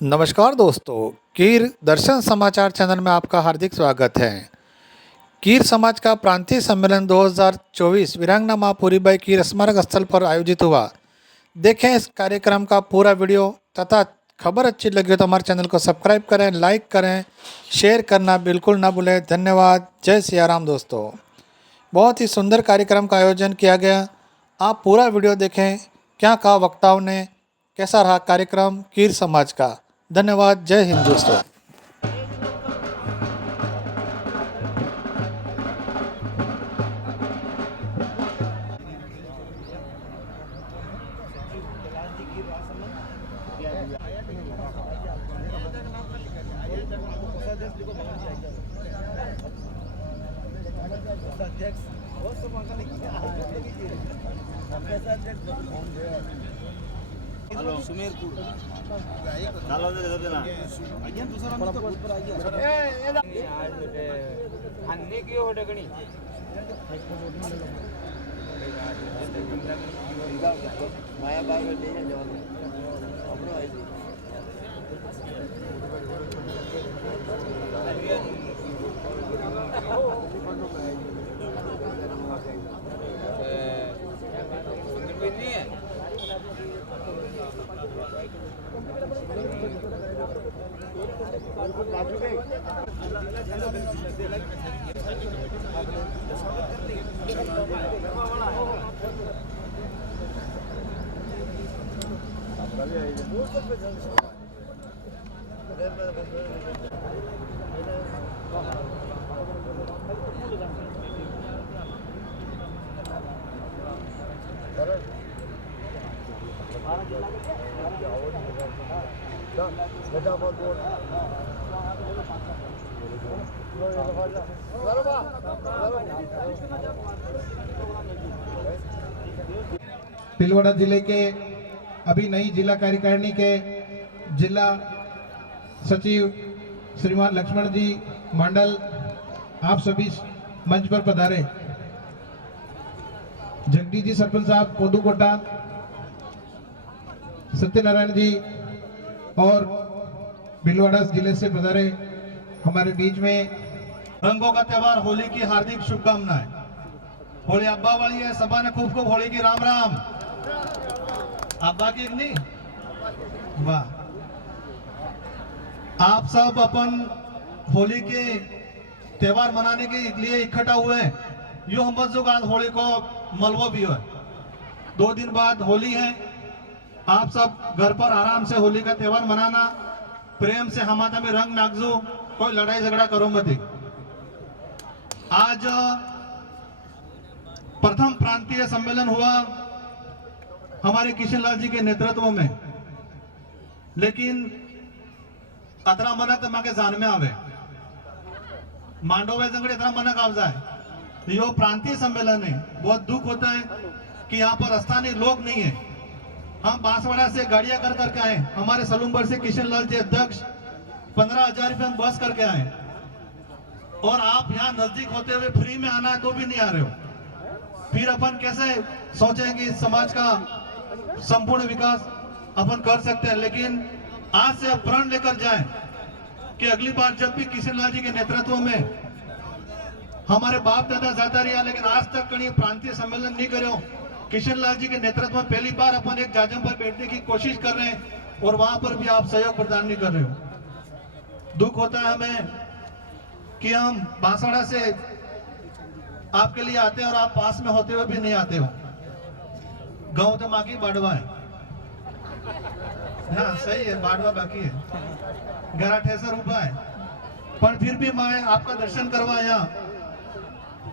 नमस्कार दोस्तों, कीर दर्शन समाचार चैनल में आपका हार्दिक स्वागत है। कीर समाज का प्रांतीय सम्मेलन 2024 वीरांगना मां पूरीबाई कीर स्मारक स्थल पर आयोजित हुआ। देखें इस कार्यक्रम का पूरा वीडियो तथा खबर अच्छी लगी हो तो हमारे चैनल को सब्सक्राइब करें, लाइक करें, शेयर करना बिल्कुल ना भूलें। धन्यवाद। जय सिया राम। दोस्तों, बहुत ही सुंदर कार्यक्रम का आयोजन किया गया। आप पूरा वीडियो देखें, क्या कहा वक्ताओं ने, कैसा रहा कार्यक्रम कीर समाज का। धन्यवाद। जय हिंद दोस्तों। हेलो सुमेरपुर चालो दे देना अगेन दूसरा नंबर पर आ गया आज बेटे अन्ने की हो डगणी माया बाग में ले जाओ अपनो आई तिलवाड़ा जिले के अभी नई जिला कार्यकारिणी के जिला सचिव श्रीमान लक्ष्मण जी मंडल, आप सभी मंच पर पधारे। जगदीश जी सरपंच साहब पोदूकोटा, सत्यनारायण जी और भिलवाड़ा जिले से पधारे हमारे बीच में। रंगों का त्योहार होली की हार्दिक शुभकामनाएं। होली अब्बा वाली है, सबा ने खूब खूब होली की राम राम। अब्बा की नहीं, वाह। आप सब अपन होली के त्योहार मनाने के लिए इकट्ठा हुए। यो हम जो आज होली को मलबो भी है। 2 दिन बाद होली है। आप सब घर पर आराम से होली का त्योहार मनाना, प्रेम से हमारा में रंग नागजू, कोई लड़ाई झगड़ा करो मत। आज प्रथम प्रांतीय सम्मेलन हुआ हमारे किशन लाल जी के नेतृत्व में, लेकिन अतरा मनक माके जान में आवे मांडोवे जंगड़े इतना मनक आव जाए। यो प्रांतीय सम्मेलन है। बहुत दुख होता है कि यहाँ पर स्थानीय लोग नहीं है। हम बांसवाड़ा से गाड़ियां कर करके आए। हमारे सलूमबर से किशन लाल जी अध्यक्ष 15,000 रुपये हम बस करके आए, और आप यहाँ नजदीक होते हुए फ्री में आना है तो भी नहीं आ रहे हो। फिर अपन कैसे सोचें कि समाज का संपूर्ण विकास अपन कर सकते हैं। लेकिन आज से अब प्रण लेकर जाएं कि अगली बार जब भी किशन लाल जी के नेतृत्व में हमारे बाप दादा जाता रहा, लेकिन आज तक कहीं प्रांतीय सम्मेलन नहीं करो। किशन लाल जी के नेतृत्व में पहली बार अपन एक जाजम पर बैठने की कोशिश कर रहे हैं, और वहां पर भी आप सहयोग प्रदान नहीं कर रहे हो। दुख होता है हमें कि हम बांसवाड़ा से आपके लिए आते हैं और आप पास में होते हुए भी नहीं आते हो। गांव तो माँ की बाड़वा है ना, सही है, बाड़वा बाकी है, गरा ठेसर ऊपर है, पर फिर भी मैं आपका दर्शन करवाया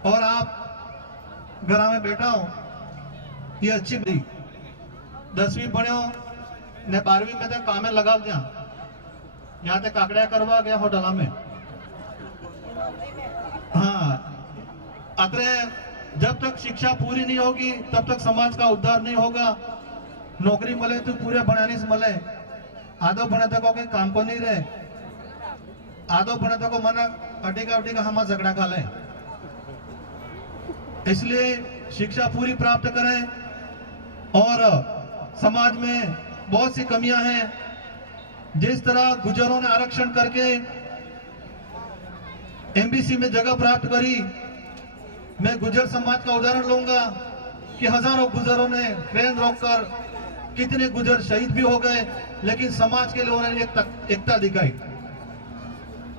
और आप घरा में बैठा हो, ये अच्छी बड़ी। 10वीं पढ़ो ने 12वीं में तो कामे लगा दिया, यहाँ तक काकड़िया करवा गया होटल में। हाँ, अतरे जब तक शिक्षा पूरी नहीं होगी तब तक समाज का उद्धार नहीं होगा। नौकरी मिले तो पूरे बनाने से मिले, आधो बने तक के काम को नहीं रहे, आधो बने तक मन अटिका हम झगड़ा का ले। इसलिए शिक्षा पूरी प्राप्त करें और समाज में बहुत सी कमियां हैं जिस तरह गुजरों ने आरक्षण करके एमबीसी में जगह प्राप्त करी, मैं गुजर समाज का उदाहरण लूंगा कि हजारों गुजरों ने ट्रेन रोककर, कितने गुजर शहीद भी हो गए, लेकिन समाज के लिए उन्होंने एकता दिखाई,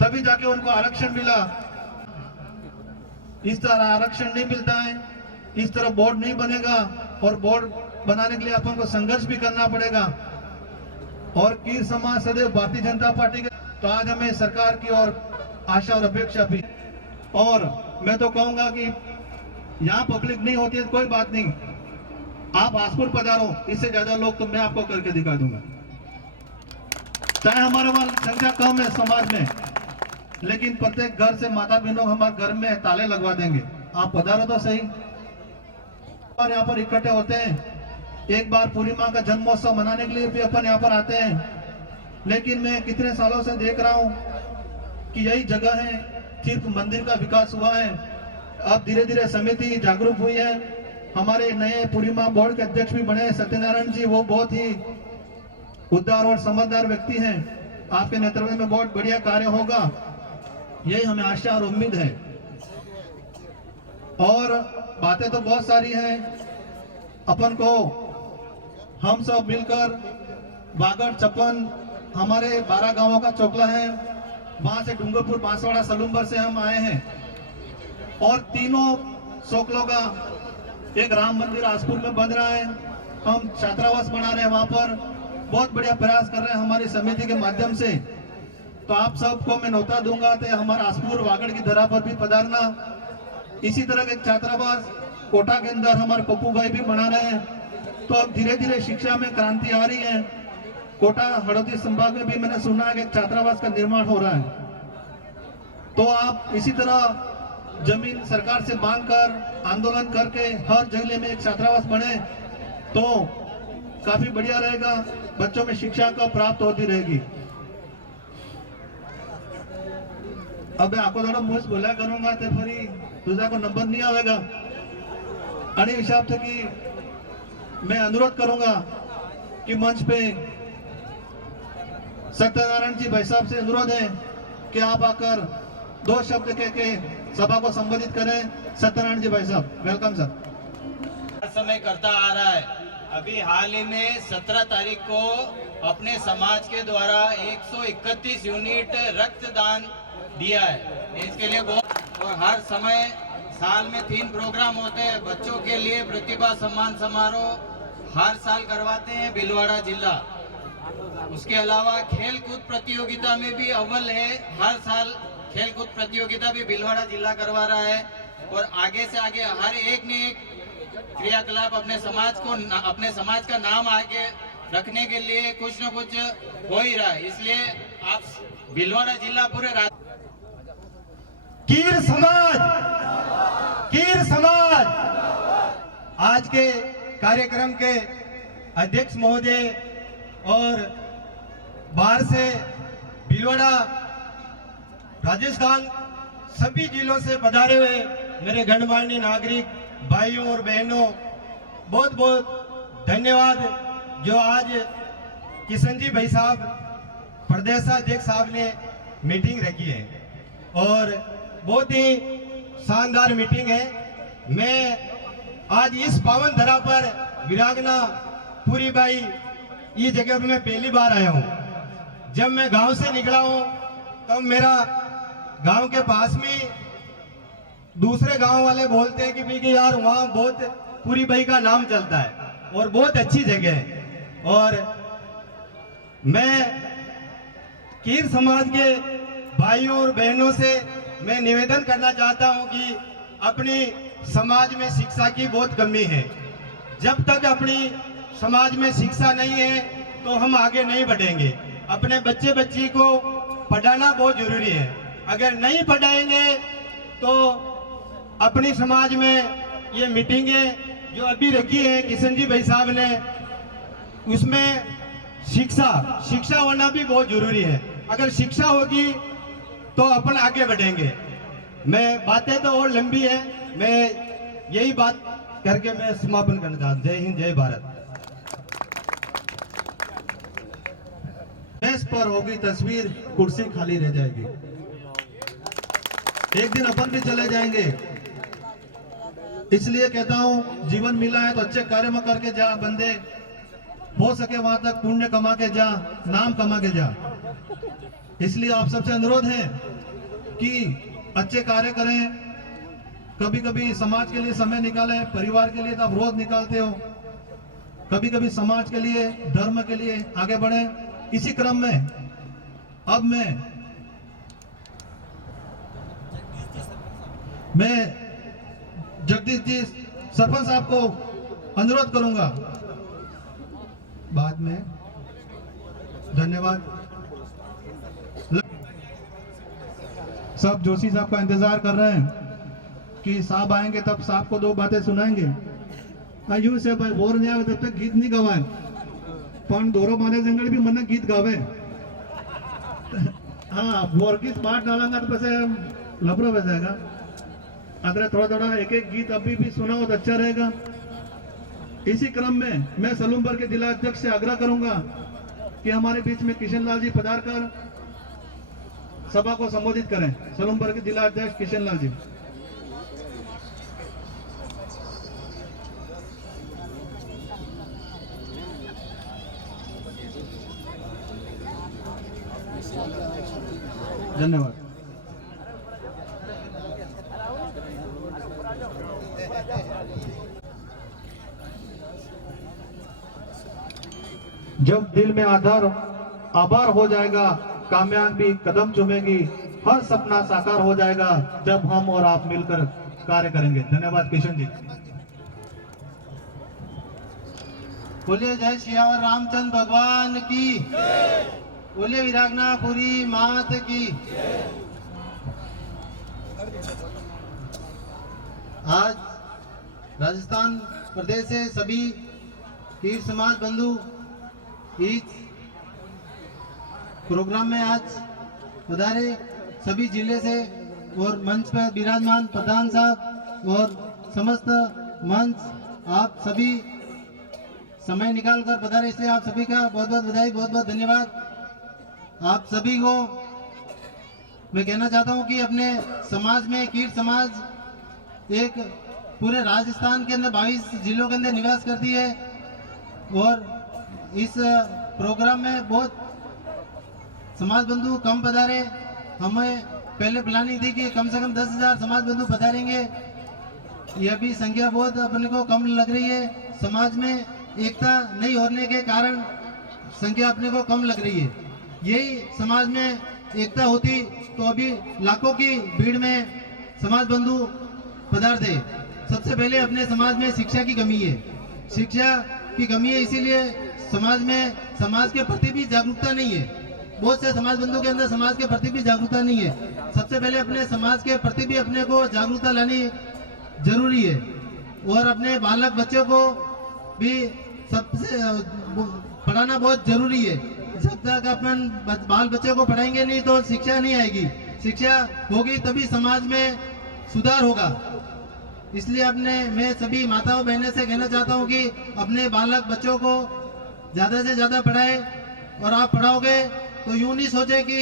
तभी जाके उनको आरक्षण मिला। इस तरह आरक्षण नहीं मिलता है, इस तरह बोर्ड नहीं बनेगा, और बोर्ड बनाने के लिए अपन को संघर्ष भी करना पड़ेगा। और कीर समाज सदैव भारतीय जनता पार्टी के, तो आज हमें सरकार की और आशा और अपेक्षा भी। और मैं तो कहूंगा कि यहाँ पब्लिक नहीं होती है कोई बात नहीं, आप आसपुर पधारो, इससे ज्यादा लोग तो मैं आपको करके दिखा दूंगा। चाहे हमारे वहां संख्या कम है समाज में, लेकिन प्रत्येक घर से माता बहनों हमारे घर में ताले लगवा देंगे, आप पधारो तो सही। और यहाँ पर इकट्ठे होते हैं, एक बार पूरी माँ का जन्मोत्सव मनाने के लिए भी अपन यहाँ पर आते हैं। लेकिन मैं कितने सालों से देख रहा हूँ कि यही जगह है, सिर्फ मंदिर का विकास हुआ है। अब धीरे धीरे समिति जागरूक हुई है, हमारे नए पूरी माँ बोर्ड के अध्यक्ष भी बने सत्यनारायण जी, वो बहुत ही उदार और समझदार व्यक्ति हैं। आपके नेतृत्व में बहुत बढ़िया कार्य होगा, यही हमें आशा और उम्मीद है। और बातें तो बहुत सारी हैं, अपन को हम सब मिलकर बागड़ चप्पन हमारे 12 गांवों का चोकला है, वहां से डूंगरपुर, बांसवाड़ा, सलूम्बर से हम आए हैं, और तीनों चोकलों का एक राम मंदिर आसपुर में बन रहा है, हम छात्रावास बना रहे हैं, वहां पर बहुत बढ़िया प्रयास कर रहे हैं हमारी समिति के माध्यम से। तो आप सबको मैं न्योता दूंगा तो हमारा आसपुर वागड़ की धरा पर भी पधारना। इसी तरह के छात्रावास कोटा के अंदर हमारे पप्पू भाई भी बना रहे हैं। तो अब धीरे धीरे शिक्षा में क्रांति आ रही है। कोटा हड़ौती संभाग में भी मैंने सुना है कि छात्रावास का निर्माण हो रहा है। तो आप इसी तरह जमीन सरकार से मांग कर, आंदोलन करके हर जिले में एक छात्रावास बने तो काफी बढ़िया रहेगा, बच्चों में शिक्षा का प्राप्त होती रहेगी। अब आखो थोड़ा मुझ बोला करूंगा तो फरी तुझा को नंबर नहीं आएगा। आणि हिसाब से कि मैं अनुरोध करूंगा कि मंच पे सत्यनारायण जी भाई साहब से अनुरोध है कि आप आकर 2 शब्द कह के सभा को संबोधित करें। सत्यनारायण जी भाई साहब, वेलकम सर। हर समय करता आ रहा है। अभी हाल ही में 17 तारीख को अपने समाज के द्वारा 131 यूनिट रक्तदान दिया है। इसके लिए बहुत, और हर समय साल में 3 प्रोग्राम होते हैं बच्चों के लिए। प्रतिभा सम्मान समारोह हर साल करवाते हैं भीलवाड़ा जिला। उसके अलावा खेल कूद प्रतियोगिता में भी अव्वल है, हर साल खेल कूद प्रतियोगिता भी भीलवाड़ा जिला करवा रहा है। और आगे से आगे हर एक ने एक क्रियाकलाप अपने समाज का नाम आगे रखने के लिए कुछ न कुछ हो ही रहा है। इसलिए आप भीलवाड़ा जिला पूरे कीर समाज आज के कार्यक्रम के अध्यक्ष महोदय और बाहर से भीलवाड़ा, राजस्थान सभी जिलों से पधारे हुए मेरे गणमान्य नागरिक भाइयों और बहनों, बहुत बहुत धन्यवाद। जो आज किशन जी भाई साहब प्रदेशाध्यक्ष साहब ने मीटिंग रखी है और बहुत ही शानदार मीटिंग है। मैं आज इस पावन धरा पर वीरांगना पूरी बाई ये जगह पे मैं पहली बार आया हूँ। जब मैं गांव से निकला हूँ तब मेरा गांव के पास में दूसरे गांव वाले बोलते हैं कि भाई यार वहाँ बहुत पूरी बाई का नाम चलता है और बहुत अच्छी जगह है। और मैं कीर समाज के भाइयों और बहनों से मैं निवेदन करना चाहता हूं कि अपनी समाज में शिक्षा की बहुत कमी है। जब तक अपनी समाज में शिक्षा नहीं है तो हम आगे नहीं बढ़ेंगे। अपने बच्चे बच्ची को पढ़ाना बहुत जरूरी है। अगर नहीं पढ़ाएंगे तो अपनी समाज में ये मीटिंगें जो अभी रखी है किशन जी भाई साहब ने, उसमें शिक्षा होना भी बहुत जरूरी है। अगर शिक्षा होगी तो अपन आगे बढ़ेंगे। मैं बातें तो और लंबी है, मैं यही बात करके मैं समापन करना चाहता हूं। जय हिंद, जय भारत। मैं पर होगी तस्वीर, कुर्सी खाली रह जाएगी। एक दिन अपन भी चले जाएंगे, इसलिए कहता हूं जीवन मिला है तो अच्छे कार्य में करके जा बंदे, हो सके वहां तक पुण्य कमा के जा, नाम कमा के जा। इसलिए आप सबसे अनुरोध है कि अच्छे कार्य करें, कभी कभी समाज के लिए समय निकालें, परिवार के लिए तो आप रोज निकालते हो, कभी कभी समाज के लिए, धर्म के लिए आगे बढ़े। इसी क्रम में अब मैं जगदीश जी सरपंच साहब को अनुरोध करूंगा बाद में। धन्यवाद। सब जोशी साहब का इंतजार कर रहे हैं कि साहब आएंगे तब साहब को दो बातें सुनाएंगे। आयु से भाई बोर नहीं आवे तब तक गीत नहीं गवाए, पण दोरो मारे जंगल भी मन गीत गावे। हाँ, बोर की पाठ डालेंगे तो वैसे लबड़ा हो जाएगा। अगर थोड़ा थोड़ा एक एक गीत अभी भी सुना हो तो अच्छा रहेगा। इसी क्रम में मैं सलूमपुर के जिला अध्यक्ष से आग्रह करूंगा कि हमारे बीच में किशन लाल जी पधार कर सभा को संबोधित करें। सलूमपुर के जिला अध्यक्ष किशन लाल जी। धन्यवाद। जब दिल में आभार हो जाएगा, कामयाबी कदम चूमेगी, हर सपना साकार हो जाएगा जब हम और आप मिलकर कार्य करेंगे। धन्यवाद किशन जी। बोलिए जय सियावर रामचंद्र भगवान की, बोलिए विरागनापुरी मात की। आज राजस्थान प्रदेश से सभी कीर समाज बंधु इस प्रोग्राम में आज पधारे, सभी जिले से और मंच पर विराजमान प्रधान साहब और समस्त मंच, आप सभी समय निकालकर पधारे, इसलिए आप सभी का बहुत बहुत बधाई, बहुत बहुत धन्यवाद। आप सभी को मैं कहना चाहता हूं कि अपने समाज में कीर समाज एक पूरे राजस्थान के अंदर 22 जिलों के अंदर निवास करती है और इस प्रोग्राम में बहुत समाज बंधु कम पधारे। हमें पहले प्लानिंग थी कि कम से कम 10,000 समाज बंधु पधारेंगे, यह भी संख्या बहुत अपने को कम लग रही है। समाज में एकता नहीं होने के कारण संख्या अपने को कम लग रही है। यही समाज में एकता होती तो अभी लाखों की भीड़ में समाज बंधु पधारते। सबसे पहले अपने समाज में शिक्षा की कमी है, शिक्षा की कमी है, इसीलिए समाज में समाज के प्रति भी जागरूकता नहीं है। बहुत से समाज बंधु के अंदर समाज के प्रति भी जागरूकता नहीं है। सबसे पहले अपने समाज के प्रति भी अपने को जागरूकता लानी जरूरी है और अपने बालक बच्चों को भी सबसे पढ़ाना बहुत जरूरी है। जब तक अपन बाल बच्चों को पढ़ाएंगे नहीं तो शिक्षा नहीं आएगी, शिक्षा होगी तभी समाज में सुधार होगा। इसलिए मैं सभी माताओं बहनों से कहना चाहता हूं कि अपने बालक बच्चों को ज्यादा से ज्यादा पढ़ाए और आप पढ़ाओगे तो यूं नहीं सोचे कि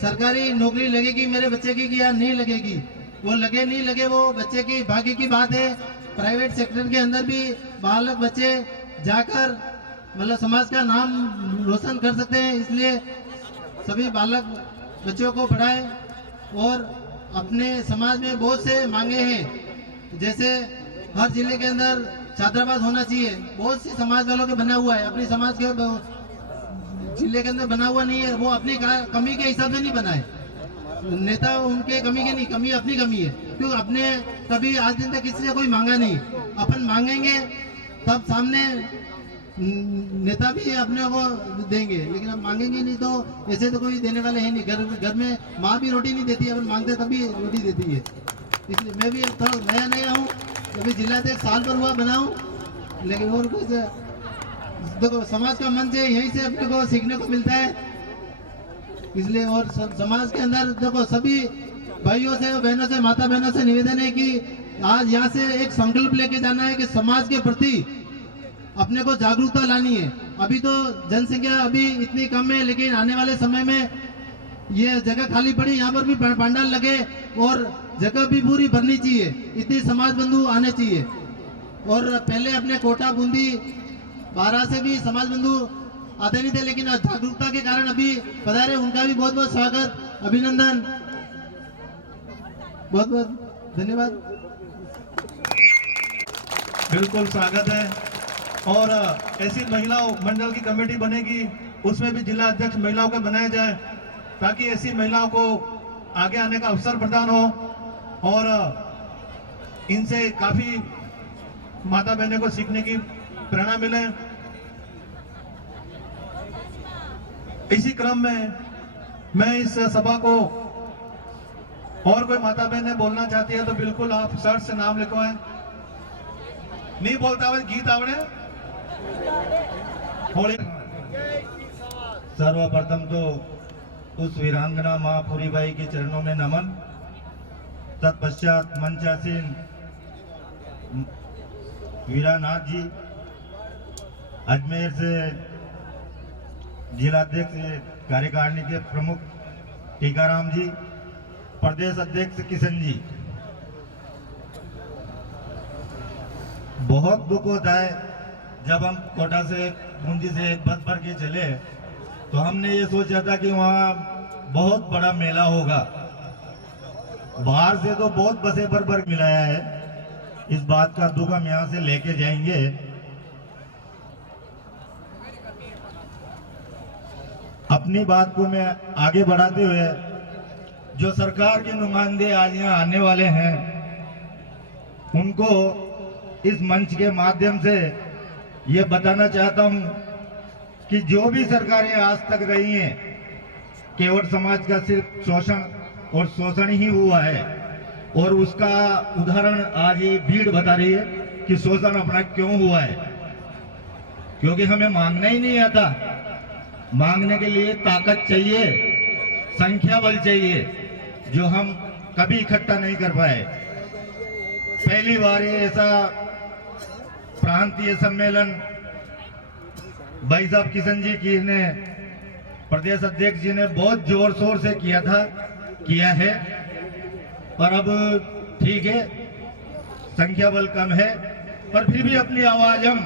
सरकारी नौकरी लगेगी मेरे बच्चे की कि या नहीं लगेगी, वो लगे नहीं लगे वो बच्चे की भाग्य की बात है। प्राइवेट सेक्टर के अंदर भी बालक बच्चे जाकर मतलब समाज का नाम रोशन कर सकते हैं, इसलिए सभी बालक बच्चों को पढ़ाएं। और अपने समाज में बहुत से मांगे हैं, जैसे हर जिले के अंदर छात्रावास होना चाहिए, बहुत सी समाज वालों के बना हुआ है, अपनी समाज के जिले के अंदर बना हुआ नहीं है। वो अपनी कमी के हिसाब से नहीं बनाए, नेता उनके कमी के नहीं, कमी अपनी कमी है। क्यों अपने कभी आज दिन तक किसी से कोई मांगा नहीं, अपन मांगेंगे तब सामने नेता भी अपने को देंगे, लेकिन अब मांगेंगे नहीं तो ऐसे तो कोई देने वाले है नहीं। घर में माँ भी रोटी नहीं देती है, अपन मांगते तभी रोटी देती है। इसलिए मैं भी थोड़ा नया हूँ, कभी जिला से 1 साल पर हुआ बनाऊँ, लेकिन और कुछ देखो समाज का मंच है, यहीं से अपने को सीखने को मिलता है। इसलिए और समाज के अंदर देखो सभी भाइयों से बहनों से माता बहनों से निवेदन है कि आज यहाँ से एक संकल्प लेके जाना है कि समाज के प्रति अपने को जागरूकता लानी है। अभी तो जनसंख्या अभी इतनी कम है, लेकिन आने वाले समय में ये जगह खाली पड़ी, यहाँ पर भी पंडाल लगे और जगह भी पूरी भरनी चाहिए, इतनी समाज बंधु आने चाहिए। और पहले अपने कोटा बूंदी बारह से भी समाज बंधु आते नहीं थे, लेकिन जागरूकता के कारण अभी पधारे, उनका भी बहुत बहुत स्वागत, अभिनंदन, बहुत बहुत धन्यवाद। बिल्कुल स्वागत है। और ऐसी महिला मंडल की कमेटी बनेगी, उसमें भी जिला अध्यक्ष महिलाओं का बनाया जाए, ताकि ऐसी महिलाओं को आगे आने का अवसर प्रदान हो और इनसे काफी माता बहनों को सीखने की प्रेरणा मिले। इसी क्रम में मैं इस सभा को, और कोई माता बहनें बोलना चाहती है तो बिल्कुल आप सर्च से नाम लिखवाएं। नहीं बोलता हुआ गीत आवड़े होली। सर्वप्रथम तो उस वीरांगना माँ पूरीबाई के चरणों में नमन। तत्पश्चात मंचासीन वीरानाथ जी, अजमेर से जिलाध्यक्ष कार्यकारिणी के प्रमुख टीकाराम जी, प्रदेश अध्यक्ष किशन जी। बहुत दुख होता है जब हम कोटा से बूंदी से एक बस भर के चले तो हमने ये सोचा था कि वहाँ बहुत बड़ा मेला होगा। बाहर से तो बहुत बसें भर मिलाया है, इस बात का दुख हम यहाँ से लेके जाएंगे। अपनी बात को मैं आगे बढ़ाते हुए, जो सरकार के नुमाइंदे आज यहाँ आने वाले हैं, उनको इस मंच के माध्यम से ये बताना चाहता हूँ कि जो भी सरकारें आज तक रही हैं, केवट समाज का सिर्फ शोषण और शोषण ही हुआ है। और उसका उदाहरण आज ये भीड़ बता रही है कि शोषण अपना क्यों हुआ है। क्योंकि हमें मांगना ही नहीं आता। मांगने के लिए ताकत चाहिए, संख्या बल चाहिए, जो हम कभी इकट्ठा नहीं कर पाए। पहली बार ये ऐसा प्रांतीय सम्मेलन भाई साहब किशन जी की ने, प्रदेश अध्यक्ष जी ने बहुत जोर शोर से किया है। और अब ठीक है, संख्या बल कम है, पर फिर भी अपनी आवाज हम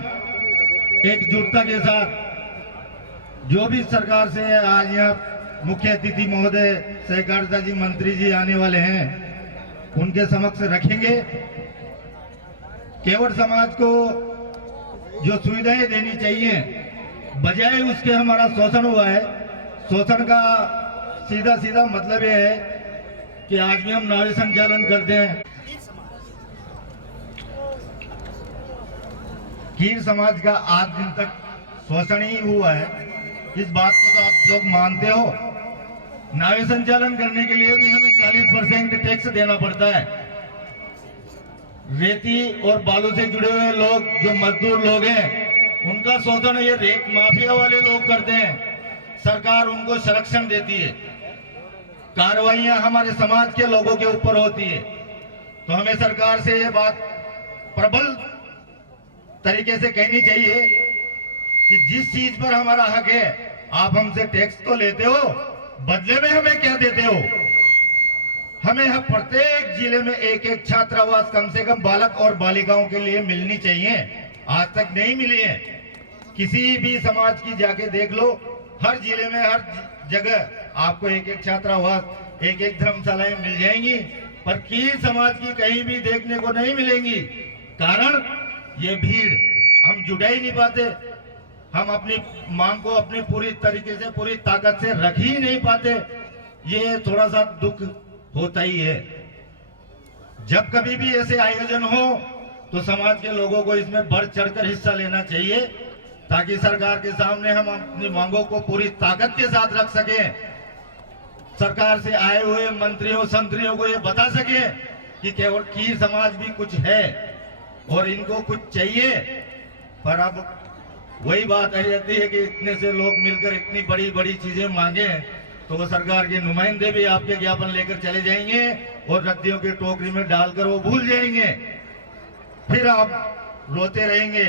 एकजुटता के साथ, जो भी सरकार से आज यहाँ मुख्य अतिथि महोदय सहकारिता जी मंत्री जी आने वाले हैं, उनके समक्ष रखेंगे। केवट समाज को जो सुविधाएं देनी चाहिए, बजाय उसके हमारा शोषण हुआ है। शोषण का सीधा सीधा मतलब यह है कि आज भी हम नारी संचालन करते हैं। कीर समाज का आज दिन तक शोषण ही हुआ है, इस बात को तो आप लोग मानते हो। नावी संचालन करने के लिए भी हमें 40% टैक्स देना पड़ता है। रेती और बालू से जुड़े हुए लोग, जो मजदूर लोग हैं, उनका शोषण ये रेत माफिया वाले लोग करते हैं। सरकार उनको संरक्षण देती है, कार्रवाइयां हमारे समाज के लोगों के ऊपर होती है। तो हमें सरकार से ये बात प्रबल तरीके से कहनी चाहिए कि जिस चीज पर हमारा हक है, आप हमसे टैक्स तो लेते हो, बदले में हमें क्या देते हो? हमें प्रत्येक जिले में एक एक छात्रावास कम से कम बालक और बालिकाओं के लिए मिलनी चाहिए। आज तक नहीं मिली है। किसी भी समाज की जाके देख लो, हर जिले में हर जगह आपको एक एक छात्रावास, एक एक धर्मशालाएं मिल जाएंगी, पर कीर समाज की कहीं भी देखने को नहीं मिलेंगी। कारण ये भीड़, हम जुटा ही नहीं पाते, हम अपनी मांग को अपनी पूरी तरीके से, पूरी ताकत से रख ही नहीं पाते। ये थोड़ा सा दुख होता ही है। जब कभी भी ऐसे आयोजन हो तो समाज के लोगों को इसमें बढ़ चढ़कर हिस्सा लेना चाहिए, ताकि सरकार के सामने हम अपनी मांगों को पूरी ताकत के साथ रख सकें। सरकार से आए हुए मंत्रियों संतरियों को ये बता सके कि केवल कीर समाज भी कुछ है और इनको कुछ चाहिए। पर अब वही बात आ जाती है कि इतने से लोग मिलकर इतनी बड़ी बड़ी चीजें मांगे तो वो सरकार के नुमाइंदे भी आपके ज्ञापन लेकर चले जाएंगे और रद्दियों की टोकरी में डालकर वो भूल जाएंगे। फिर आप रोते रहेंगे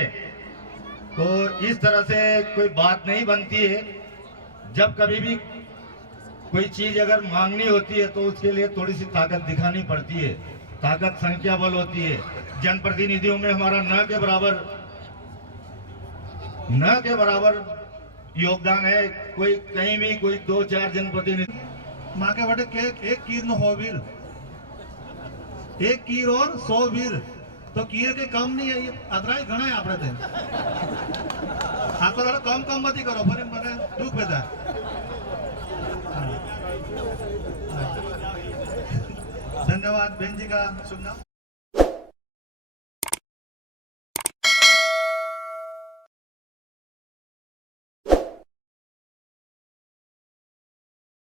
तो इस तरह से कोई बात नहीं बनती है। जब कभी भी कोई चीज अगर मांगनी होती है तो उसके लिए थोड़ी सी ताकत दिखानी पड़ती है। ताकत संख्या बल होती है। जनप्रतिनिधियों में हमारा न के बराबर योगदान है। कोई कहीं भी कोई 2-4 जनप्रतिनिधि माँ के बटे के एक कीर न हो वीर, एक कीर और 100 वीर, तो कीर के कम नहीं है, ये अतराई घना है आपने थे। आपको थोड़ा कम मत ही करो, फिर मैंने दुख पैदा है। धन्यवाद बहन जी का शुभ नाम।